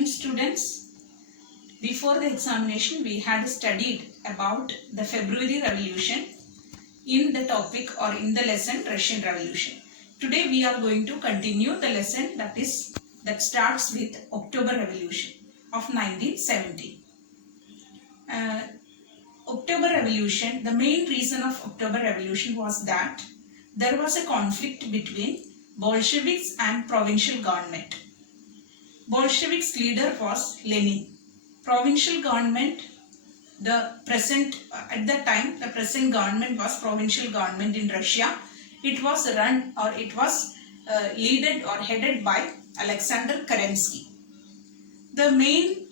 morning, students. Before the examination, we had studied about the February Revolution in the topic or in the lesson Russian Revolution. Today we are going to continue the lesson that starts with October Revolution of 1917. October Revolution, the main reason of October Revolution was that there was a conflict between Bolsheviks and provincial government. Bolsheviks leader was Lenin. Provincial government, at that time, the present government was provincial government in Russia. It was run or it was led or headed by Alexander Kerensky. The main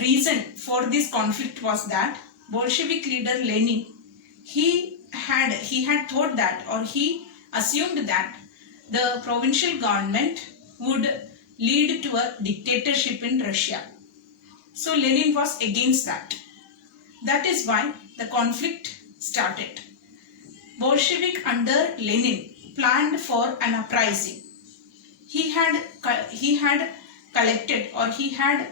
reason for this conflict was that Bolshevik leader Lenin, he had thought that, or he assumed that the provincial government would lead to a dictatorship in Russia. So Lenin was against that. That is why the conflict started. Bolshevik under Lenin planned for an uprising. He had collected, or he had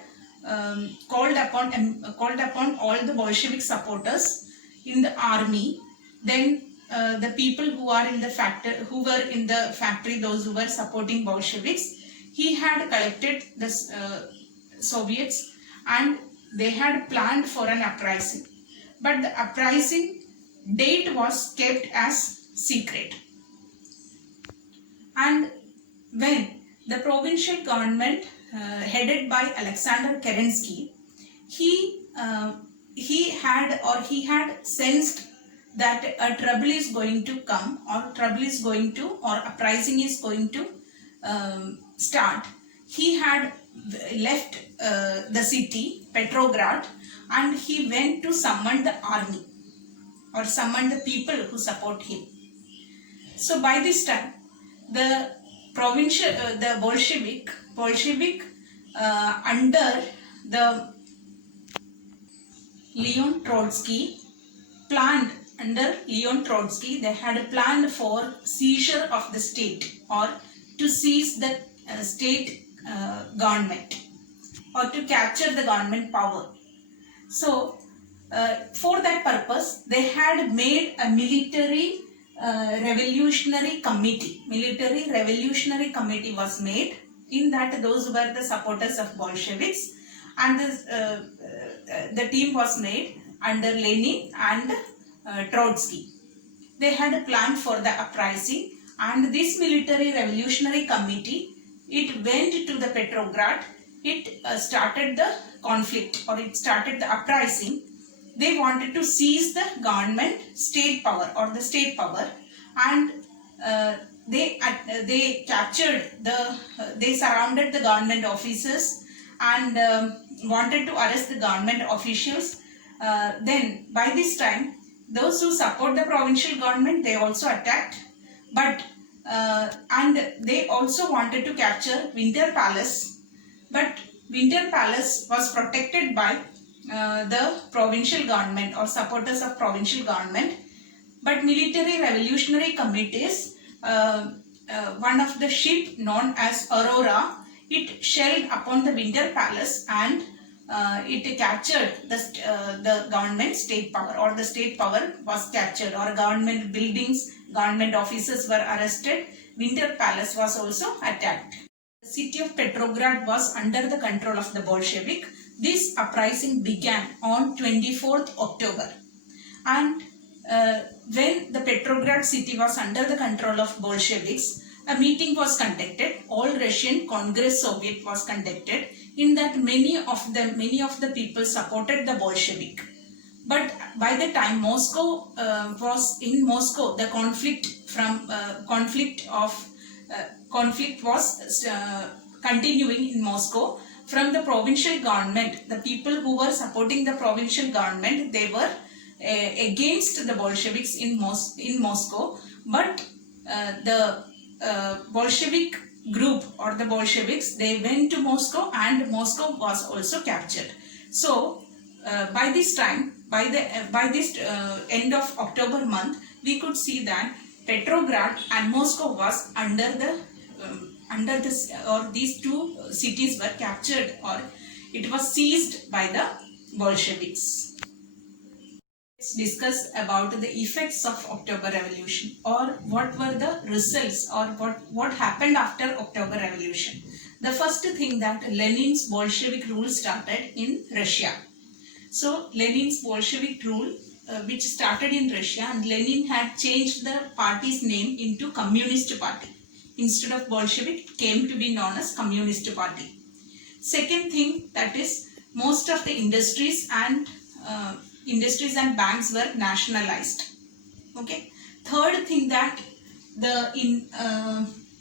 called upon all the Bolshevik supporters in the army. Then the people who were in the factory, those who were supporting Bolsheviks, he had collected the Soviets, and they had planned for an uprising. But the uprising date was kept as secret. And when the provincial government headed by Alexander Kerensky, he had sensed that a trouble is going to come, or uprising is going to start. He had left the city, Petrograd, and he went to summon the army, or summon the people who support him. So by this time, the Bolshevik under the Leon Trotsky they had planned for seizure of the state, or to seize the state government, or to capture the government power. So for that purpose, they had made a military revolutionary committee. Military revolutionary committee was made. In that, those were the supporters of Bolsheviks, and the team was made under Lenin and Trotsky. They had a plan for the uprising, and this military revolutionary committee, it went to the Petrograd. It started the conflict, or it started the uprising. They wanted to seize the government state power, or the state power, and they captured they surrounded the government offices and wanted to arrest the government officials. Then by this time, those who support the provincial government, they also attacked, but and they also wanted to capture Winter Palace, but Winter Palace was protected by the provincial government, or supporters of provincial government. But military revolutionary committees, one of the ship known as Aurora, it shelled upon the Winter Palace, and it captured the government state power, or the state power was captured, or government buildings, government officers were arrested. Winter Palace was also attacked. The city of Petrograd was under the control of the Bolshevik. This uprising began on 24th October, and when the Petrograd city was under the control of Bolsheviks, a meeting was conducted. All Russian Congress Soviet was conducted. In that, many of the people supported the Bolshevik. But by the time Moscow the conflict was continuing in Moscow. From the provincial government, the people who were supporting the provincial government, they were against the Bolsheviks in Moscow. But the Bolshevik group, or the Bolsheviks, they went to Moscow, and Moscow was also captured. So by this time, by this end of October month, we could see that Petrograd and Moscow was under the under this, or these two cities were captured, or it was seized by the Bolsheviks. Let's discuss about the effects of October Revolution, or what were the results, or what happened after October Revolution. The first thing, that Lenin's Bolshevik rule started in Russia. So Lenin's Bolshevik rule, which started in Russia, and Lenin had changed the party's name into Communist Party. Instead of Bolshevik, it came to be known as Communist Party. Second thing, that is, most of the industries and banks were nationalized. Okay. Third thing, that the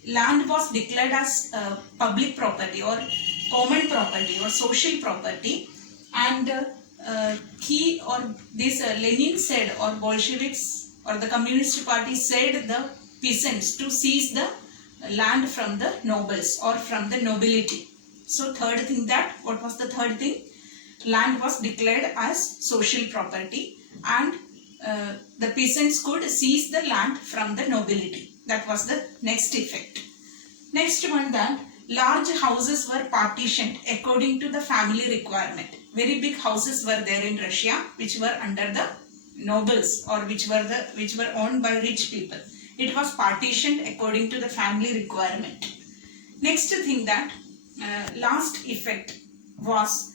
land was declared as public property, or common property, or social property, and Lenin said, or Bolsheviks or the Communist Party said, the peasants to seize the land from the nobles or from the nobility. So third thing, that what was the third thing? Land was declared as social property, and the peasants could seize the land from the nobility. That was the next effect. Next one, that large houses were partitioned according to the family requirement. Very big houses were there in Russia, which were under the nobles, or which were owned by rich people. It was partitioned according to the family requirement. Next thing, that last effect was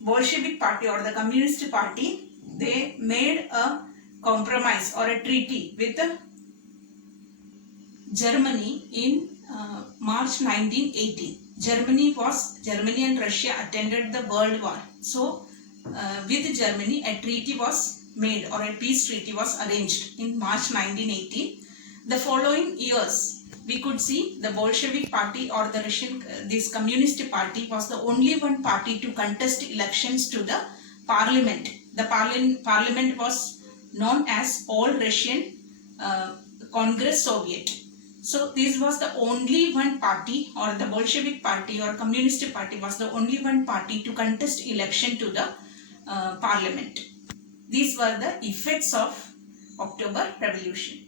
Bolshevik Party or the Communist Party. They made a compromise or a treaty with Germany in March 1918. Germany and Russia attended the World War. So with Germany, a treaty was made, or a peace treaty was arranged in March 1918. The following years, we could see the Bolshevik Party, or the this Communist Party was the only one party to contest elections to the parliament. The parliament was known as All Russian Congress Soviet. So this was the only one party, or the Bolshevik Party or Communist Party was the only one party to contest election to the parliament. These were the effects of October Revolution.